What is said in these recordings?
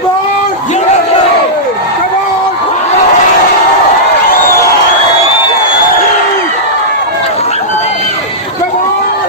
Come on! Come on! Come on!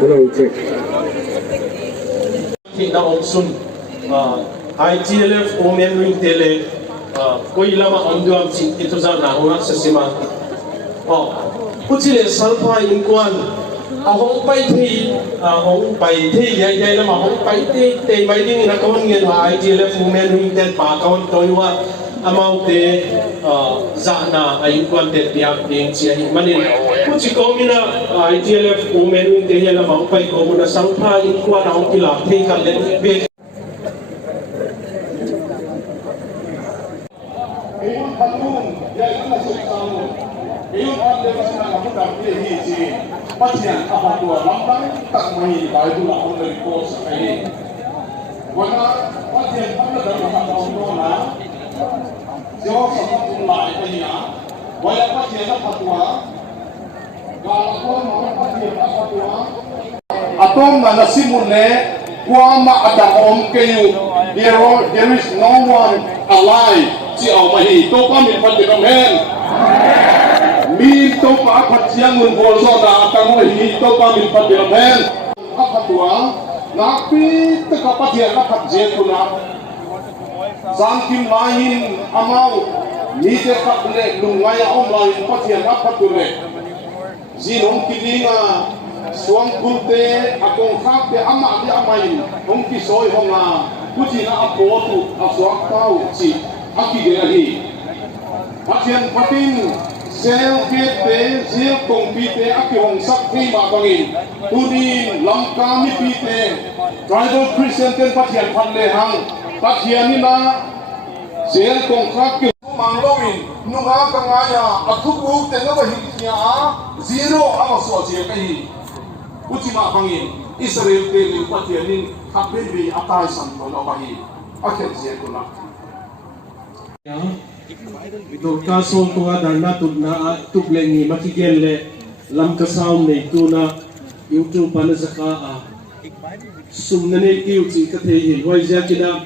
Hello, check. ที่เราองซุนIGLF Women Wing Tele ก็อีลามาอันดูอันสิ่งที่ทุกท่านน่าหัวเสียมาผู้ที่เลี้ยงสัตว์ป่าอินกวนห้องไปที่ใหญ่ๆแล้วมาห้องไปที่เตยไม่ดิ้งนะก็มันเงินว่า IGLF Women Wing Tele ป่าเขาตัวว่าอามาเตจานาอินกวนเตะยากเองเชียร์มันนี่ผู้ที่เขามีนะ IGLF Women Wing Tele แล้วมาห้องไปเขาบุญสัตว์ป่าอินกวนห้องกีฬาที่กันเล่นเบสAyun panun, yan ang nasuksamo. Ayun ang lemas na nakutang PHC. Pasyan, apatua lambang, takmahi, dahil doon ako na-report sa kayo. Wala, pasyan, ang nagkakataon na, siya sa patulay pa niya, wala pasyan na patua, galakon, mga pasyan na patua, atong na nasimule, kuwama adaom kayo, there is no one alive. ที่เอามาให้ตัวป้ามีพันธุ์กำแพงมีตัวป้าพัดเชียงเงินโพลโซดาตั้งไว้ให้ตัวป้ามีพันธุ์กำแพงข้าพัดตัวนักปีตะกับพัดเชียงนักพัดเจียตุนะสามกิมมาหินอามามีเจ้าพัดเล็กลุงไว้เอามาหินพัดเชียงนักพัดตัวเล็กจีนงกิลิงาสวงกุลเตอากงข้าเตอามาที่อามาหินงกิซอยหงาผู้จีน่าอโปตุอาสวงเต้าจีAki gerahi, akian patin sel kete sel kongpite aki hong sakti mabangin, tunin langkami pite, tribal Christian ten patian panlehang, patian nila sel kongkaki manglawin, nunga kangaya atubu tengawa hiknya zero ang asosya kahi, uci mabangin Israel ten patianin kabebi atay sanpon abahi, akian sel kuna. Ito kaso ito nga dahil natud na tublengi makigele lam kasaw na ito na YouTube pa na sa sumnane kiyo si katehin why siya kina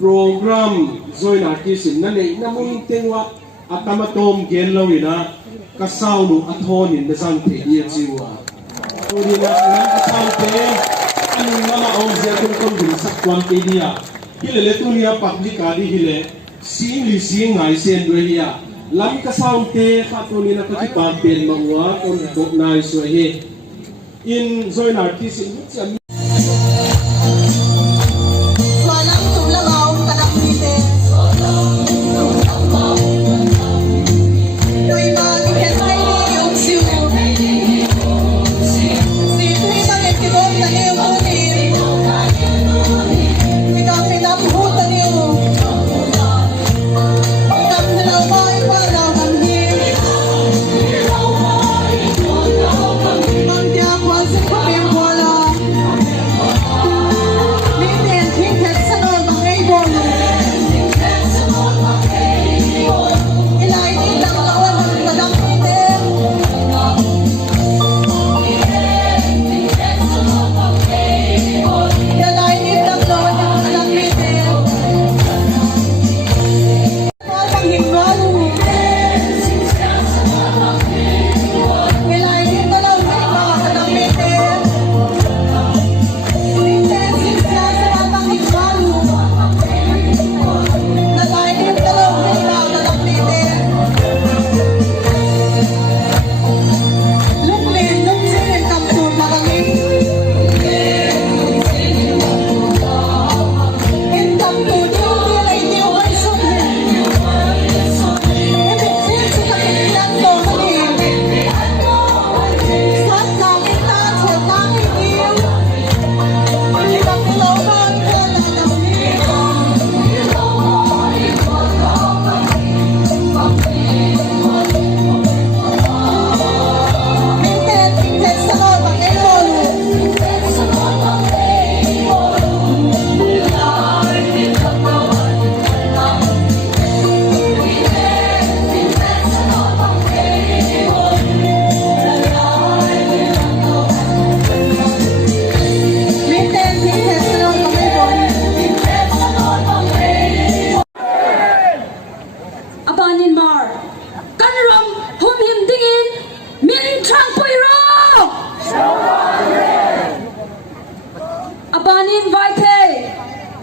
program join artisim nane namun tingwa at tamatom genlawin na kasaw no at honin na sante iya jiwa uri na kasaw te anong malaong siya kung kambing sa kwante niya hilele ito niya publikari hile Sing lising ay sendwehia. Lam kasaunte katuni na katipapel mangwa kung ito na iswehe. In join artist in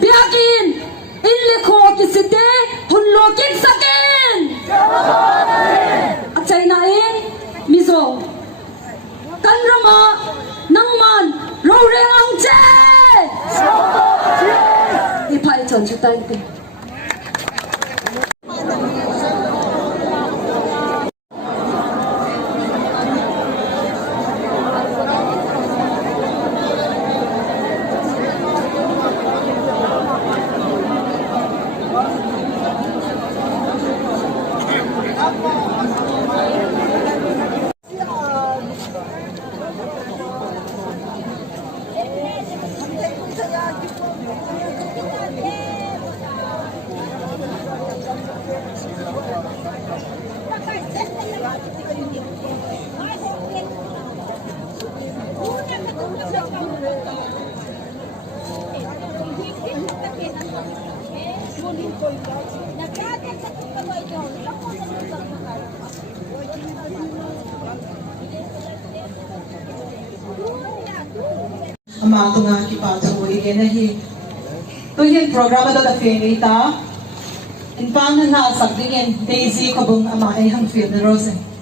biakin inlikho kisite hunlokin sakin achainain mizo kanrama nangman roreng angche ipai chonchu tainte Ama ito nga kipata ko ikinahi. Ito yung programa do da Fenita. In paano na sabdingin Daisy kabong ama ay hang funerals eh.